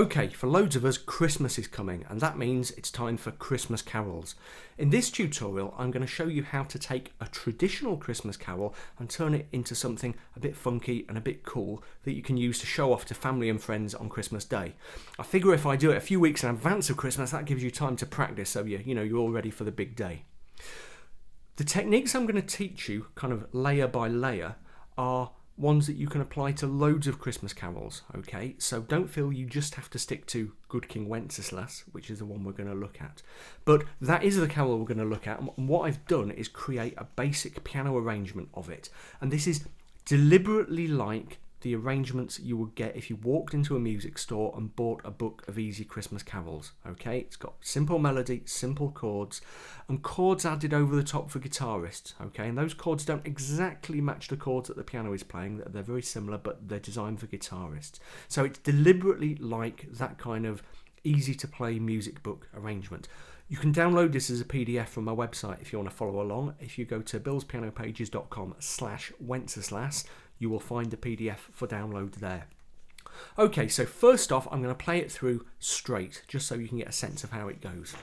Okay, for loads of us, Christmas is coming, and that means it's time for Christmas carols. In this tutorial, I'm going to show you how to take a traditional Christmas carol and turn it into something a bit funky and a bit cool that you can use to show off to family and friends on Christmas Day. I figure if I do it a few weeks in advance of Christmas, that gives you time to practice, so you're all ready for the big day. The techniques I'm going to teach you, kind of layer by layer, are ones that you can apply to loads of Christmas carols, okay? So don't feel you just have to stick to Good King Wenceslas, which is the one we're going to look at. But that is the carol we're going to look at, and what I've done is create a basic piano arrangement of it. And this is deliberately like the arrangements you would get if you walked into a music store and bought a book of easy Christmas carols, okay? It's got simple melody, simple chords, and chords added over the top for guitarists, okay? And those chords don't exactly match the chords that the piano is playing. They're very similar, but they're designed for guitarists. So it's deliberately like that kind of easy to play music book arrangement. You can download this as a PDF from my website if you want to follow along. If you go to billspianopages.com/Wenceslas, you will find the PDF for download there. Okay, so first off, I'm going to play it through straight, just so you can get a sense of how it goes.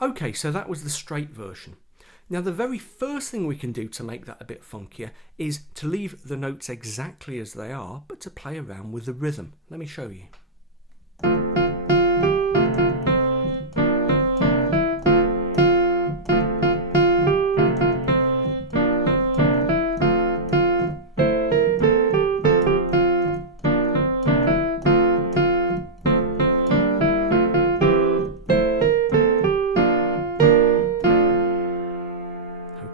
Okay, so that was the straight version. Now the very first thing we can do to make that a bit funkier is to leave the notes exactly as they are, but to play around with the rhythm. Let me show you.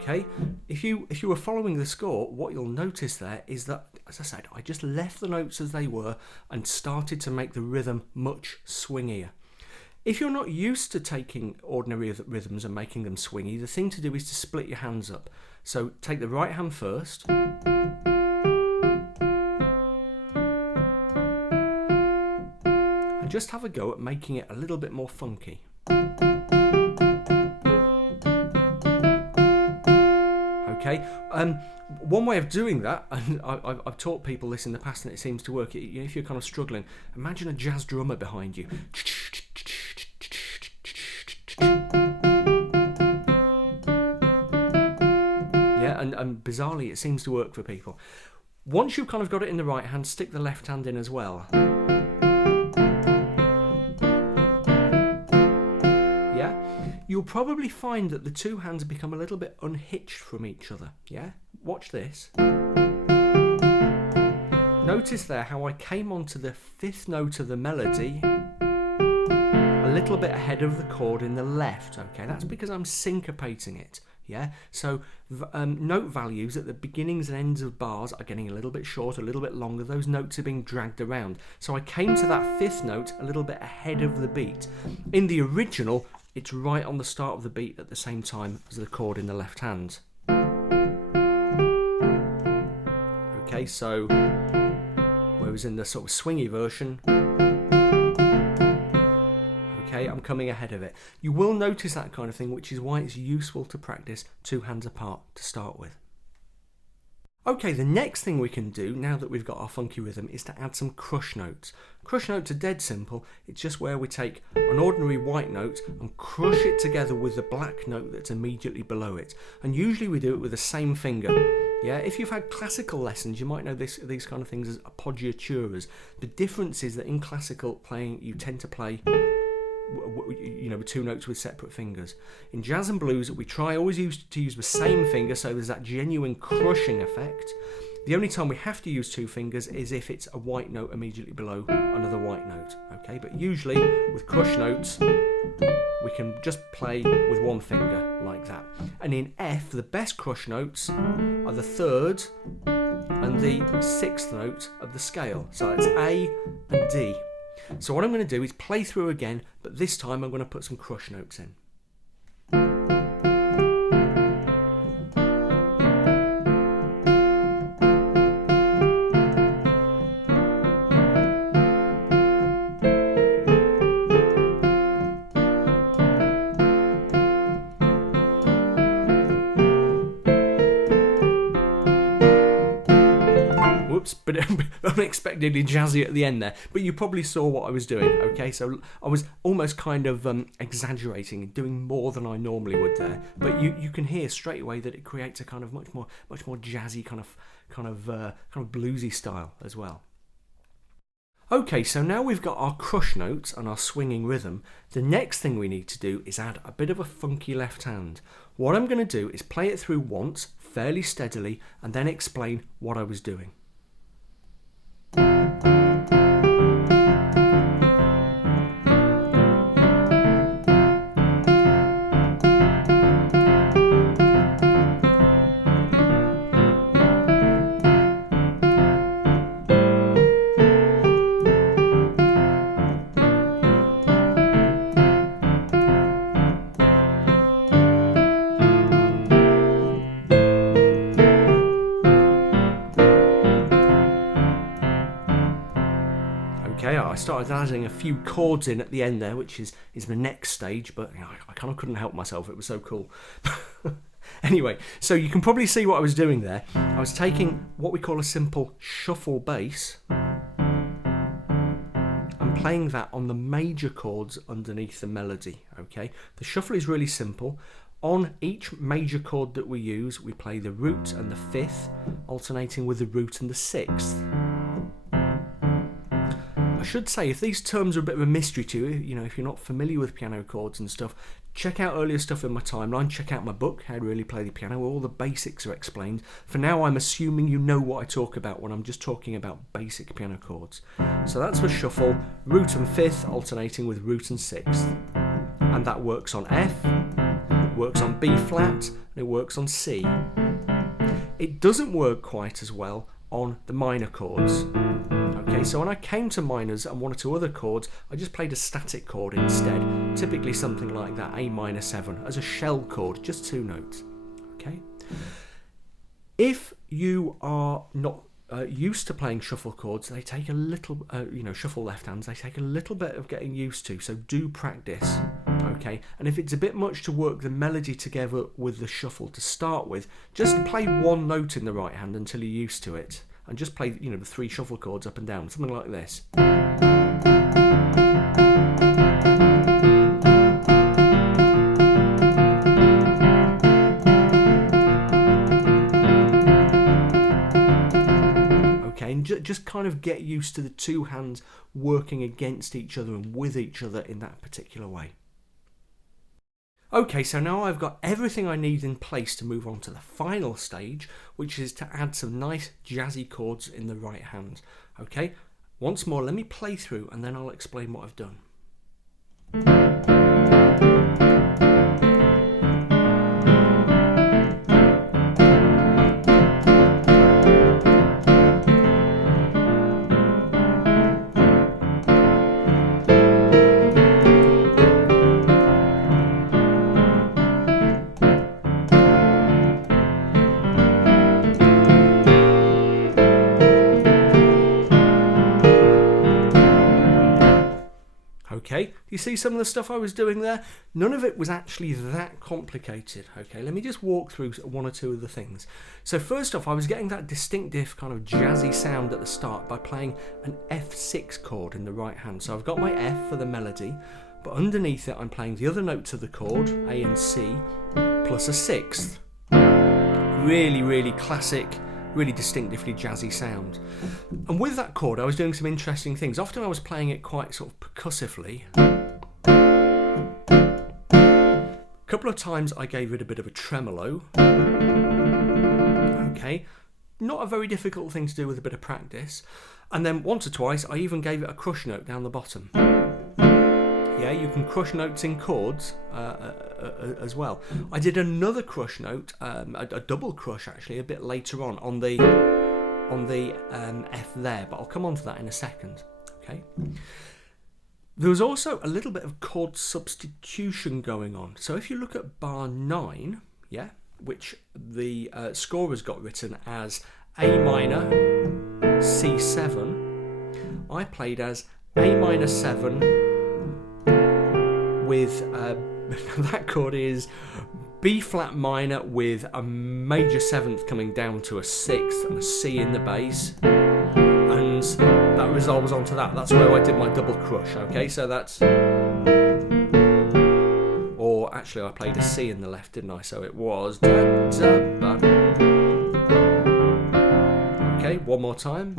Okay, if you were following the score, what you'll notice there is that, as I said, I just left the notes as they were and started to make the rhythm much swingier. If you're not used to taking ordinary rhythms and making them swingy, the thing to do is to split your hands up. So take the right hand first, and just have a go at making it a little bit more funky. Okay, one way of doing that, and I've taught people this in the past and it seems to work, if you're kind of struggling, imagine a jazz drummer behind you. Yeah, and bizarrely it seems to work for people. Once you've kind of got it in the right hand, stick the left hand in as well. You'll probably find that the two hands become a little bit unhitched from each other, yeah? Watch this. Notice there how I came onto the fifth note of the melody a little bit ahead of the chord in the left, okay? That's because I'm syncopating it, yeah? So note values at the beginnings and ends of bars are getting a little bit short, a little bit longer. Those notes are being dragged around. So I came to that fifth note a little bit ahead of the beat. In the original, it's right on the start of the beat at the same time as the chord in the left hand. Okay, so whereas in the sort of swingy version, okay, I'm coming ahead of it. You will notice that kind of thing, which is why it's useful to practice two hands apart to start with. Okay, the next thing we can do, now that we've got our funky rhythm, is to add some crush notes. Crush notes are dead simple. It's just where we take an ordinary white note and crush it together with the black note that's immediately below it. And usually we do it with the same finger. Yeah, if you've had classical lessons, you might know these kind of things as appoggiaturas. The difference is that in classical playing, you tend to play with two notes with separate fingers. In jazz and blues, we try always to use the same finger, so there's that genuine crushing effect. The only time we have to use two fingers is if it's a white note immediately below another white note, okay? But usually with crush notes, we can just play with one finger like that. And in F, the best crush notes are the third and the sixth note of the scale. So it's A and D. So what I'm going to do is play through again, but this time I'm going to put some crush notes in. But unexpectedly jazzy at the end there, but you probably saw what I was doing, okay? So I was almost kind of exaggerating and doing more than I normally would there, but you can hear straight away that it creates a kind of much more jazzy kind of bluesy style as well. Okay, so now we've got our crush notes and our swinging rhythm. The next thing we need to do is add a bit of a funky left hand. What I'm going to do is play it through once fairly steadily and then explain what I was doing. Okay, I started adding a few chords in at the end there, which is the next stage, but you know, I kind of couldn't help myself, it was so cool. Anyway, so you can probably see what I was doing there. I was taking what we call a simple shuffle bass and playing that on the major chords underneath the melody, okay? The shuffle is really simple. On each major chord that we use, we play the root and the fifth, alternating with the root and the sixth. I should say, if these terms are a bit of a mystery to you, you know, if you're not familiar with piano chords and stuff, check out earlier stuff in my timeline, check out my book, How to Really Play the Piano, where all the basics are explained. For now, I'm assuming you know what I talk about when I'm just talking about basic piano chords. So that's for shuffle, root and fifth, alternating with root and sixth. And that works on F, works on B flat, and it works on C. It doesn't work quite as well on the minor chords. Okay, so when I came to minors and one or two other chords, I just played a static chord instead, typically something like that, A minor 7, as a shell chord, just two notes. Okay. If you are not used to playing shuffle chords, they take a little, shuffle left hands, they take a little bit of getting used to, so do practice. Okay, and if it's a bit much to work the melody together with the shuffle to start with, just play one note in the right hand until you're used to it. And just play, the three shuffle chords up and down, something like this. Okay, and just kind of get used to the two hands working against each other and with each other in that particular way. Okay, so now I've got everything I need in place to move on to the final stage, which is to add some nice jazzy chords in the right hand. Okay, once more, let me play through and then I'll explain what I've done. Okay, you see some of the stuff I was doing there? None of it was actually that complicated. Okay, let me just walk through one or two of the things. So first off, I was getting that distinctive kind of jazzy sound at the start by playing an F6 chord in the right hand. So I've got my F for the melody, but underneath it I'm playing the other notes of the chord, A and C, plus a sixth. Really, really classic, really distinctively jazzy sound. And with that chord I was doing some interesting things. Often I was playing it quite sort of percussively. A couple of times I gave it a bit of a tremolo. Okay, not a very difficult thing to do with a bit of practice. And then once or twice I even gave it a crush note down the bottom. Yeah, you can crush notes in chords as well. I did another crush note, a double crush actually, a bit later on the F there, but I'll come on to that in a second. Okay. There was also a little bit of chord substitution going on. So if you look at bar 9, yeah, which the scorer's got written as A minor, C7, I played as A minor 7 with, that chord is B flat minor with a major 7th coming down to a 6th and a C in the bass. And that resolves onto that. That's where I did my double crush, okay? So that's... Or actually I played a C in the left, didn't I? So it was... Okay, one more time.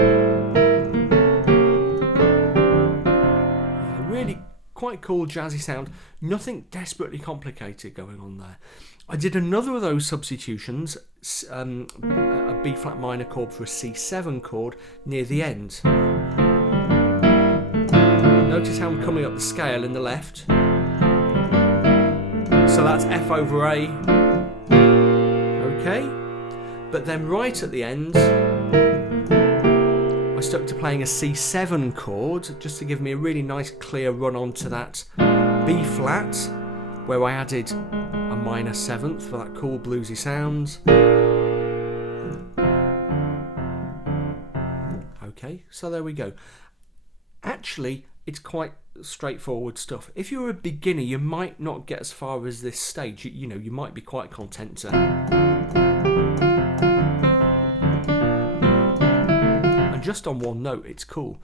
Really quite cool jazzy sound. Nothing desperately complicated going on there. I did another of those substitutions, a B flat minor chord for a C7 chord near the end. Notice how I'm coming up the scale in the left. So that's F over A. Okay. But then right at the end, I stuck to playing a C7 chord just to give me a really nice clear run on to that B flat, where I added a minor 7th for that cool bluesy sound. Okay, so there we go. Actually, it's quite straightforward stuff. If you're a beginner, you might not get as far as this stage. You know, you might be quite content to... And just on one note, it's cool.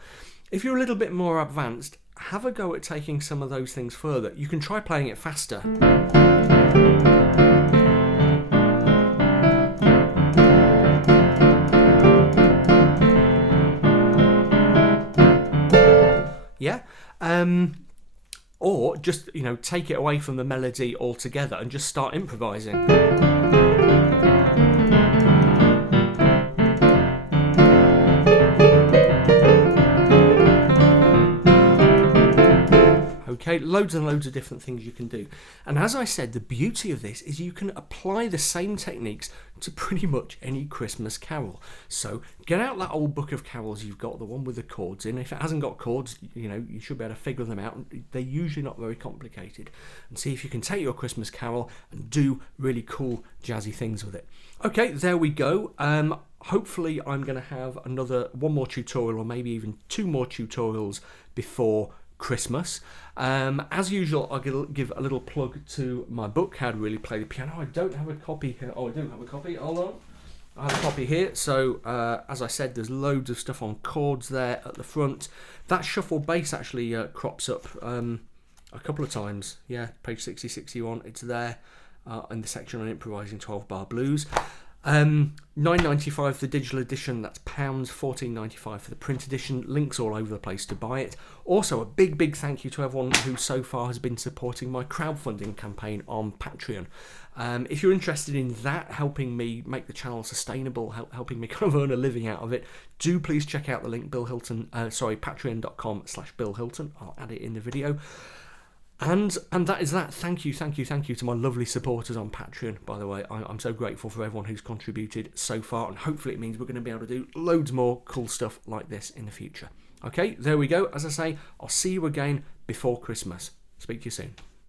If you're a little bit more advanced, have a go at taking some of those things further. You can try playing it faster. Yeah, or just, you know, take it away from the melody altogether and just start improvising. Okay, loads and loads of different things you can do. And as I said, the beauty of this is you can apply the same techniques to pretty much any Christmas carol. So get out that old book of carols you've got, the one with the chords in. If it hasn't got chords, you know, you should be able to figure them out. They're usually not very complicated. And see if you can take your Christmas carol and do really cool jazzy things with it. Okay, there we go. Hopefully I'm going to have one more tutorial, or maybe even 2 more tutorials before Christmas. As usual, I'll give a little plug to my book, How to Really Play the Piano. I don't have a copy here. Oh, I do have a copy. Hold on. I have a copy here. So, as I said, there's loads of stuff on chords there at the front. That shuffle bass actually crops up a couple of times. Yeah, page 60, 61. It's there in the section on improvising 12-bar blues. £9.95 for the digital edition, that's pounds, £14.95 for the print edition. Links all over the place to buy it. Also, a big thank you to everyone who so far has been supporting my crowdfunding campaign on Patreon. If you're interested in that, helping me make the channel sustainable, helping me kind of earn a living out of it, do please check out the link, patreon.com/Bill Hilton. I'll add it in the video. And that is that. Thank you to my lovely supporters on Patreon, by the way. I'm so grateful for everyone who's contributed so far, and hopefully it means we're going to be able to do loads more cool stuff like this in the future. Okay, there we go. As I say, I'll see you again before Christmas. Speak to you soon.